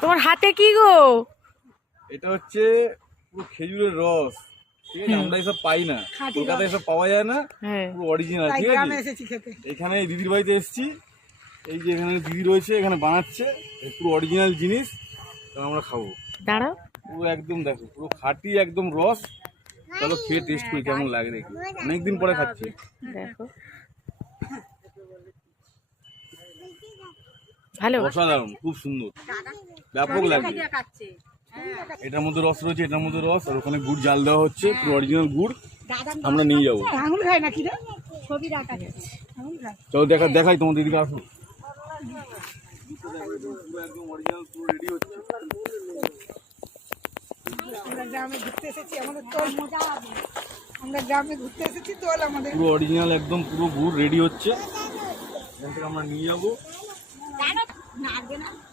তোমার হাতে কি গো? এটা হচ্ছে পুরো খেজুরের রস, ঠিক আছে? আমরা এসব পাই না, কলকাতায় এসব পাওয়া যায় না, পুরো অরিজিনাল, ঠিক আছে? এখানে এই দিদির বাড়িতে এসেছি, এই যে এখানে দিদি রয়েছে, এখানে বানাচ্ছে পুরো অরিজিনাল জিনিস, আমরা খাবো। দাঁড়াও, পুরো একদম দেখো, পুরো খাঁটি একদম রস। চলো খেয়ে টেস্ট করি কেমন লাগে দেখি, অনেকদিন পরে খাচ্ছি। দেখো ভালো, অসাধারণ, খুব সুন্দর, ব্যাপক লাগে। এটার মধ্যে রস রয়েছে, এটার মধ্যে রস, আর ওখানে গুড় জাল দেওয়া হচ্ছে, পুরো অরিজিনাল গুড়। আমরা নিয়ে যাবো। চলো দেখাই তোমার দিদিকে, আসো। একদম অরিজিনাল পুরো রেডি হচ্ছে। আমরা গ্রামে ঘুরতে এসেছি, আমাদের তোল মজা হবে। আমরা গ্রামে ঘুরতে এসেছি, তোল আমাদের পুরো অরিজিনাল একদম পুরো গুড় রেডি হচ্ছে, এখান থেকে আমরা নিয়ে যাবো।